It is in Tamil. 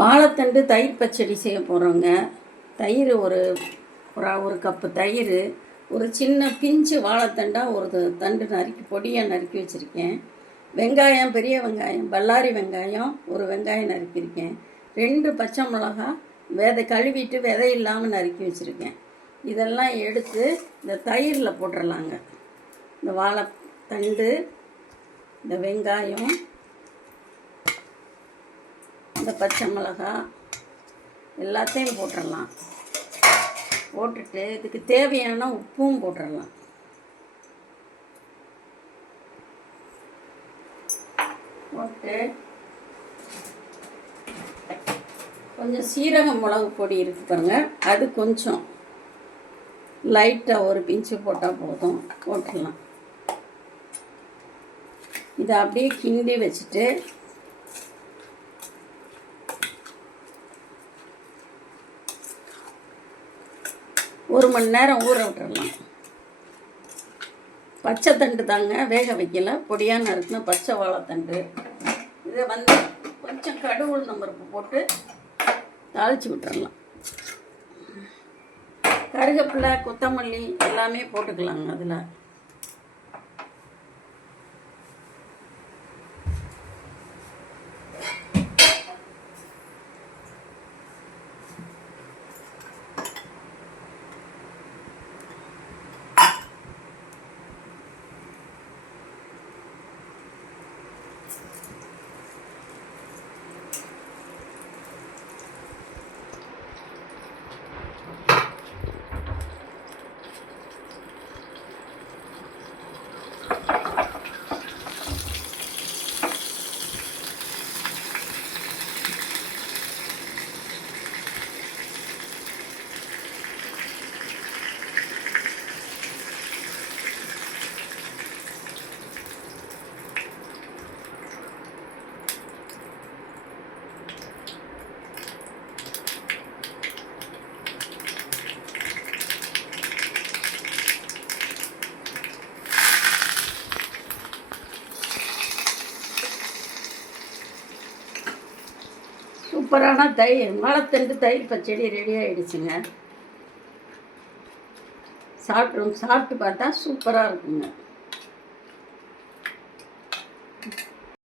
வாழைத்தண்டு தயிர் பச்சடி செய்ய போகிறோங்க தயிர் ஒரு ஒரு ஒரு கப்பு தயிர் ஒரு சின்ன பிஞ்சு வாழைத்தண்டாக ஒரு தண்டு நறுக்கி பொடியாக நறுக்கி வச்சுருக்கேன். வெங்காயம் பெரிய வெங்காயம் பல்லாரி வெங்காயம் ஒரு வெங்காயம் நறுக்கியிருக்கேன். ரெண்டு பச்சை மிளகா விதை கழுவிட்டு விதை இல்லாமல் நறுக்கி வச்சுருக்கேன். இதெல்லாம் எடுத்து இந்த தயிரில் போட்டுடலாங்க இந்த வாழைத்தண்டு இந்த வெங்காயம் இந்த பச்சை மிளகா எல்லாத்தையும் போட்டுடலாம். போட்டுட்டு இதுக்கு தேவையான உப்பும் போட்டுடலாம். போட்டு கொஞ்சம் சீரக மிளகு பொடி இருக்கு பாருங்க. அது கொஞ்சம் லைட்டாக ஒரு பிஞ்சு போட்டால் போதும். போட்டுடலாம். இதை அப்படியே கிண்டி வச்சுட்டு ஒரு மணி நேரம் ஊற விட்டுறலாம் பச்சை தண்டு தாங்க வேக வைக்கல. பொடியாக நறுக்கணும் பச்சை வாழைத்தண்டு. இதை வந்து கொஞ்சம் கடுவுள் நம்பருக்கு போட்டு தாளித்து விட்டுறலாம். கருவேப்பிலை கொத்தமல்லி எல்லாமே போட்டுக்கலாங்க அதில். சூப்பரான தயிர் வாழைத்தண்டு தயிர் பச்சடி ரெடி ஆயிடுச்சுங்க. சாப்பிட்டு சாப்பிட்டு பார்த்தா சூப்பராக இருக்குங்க.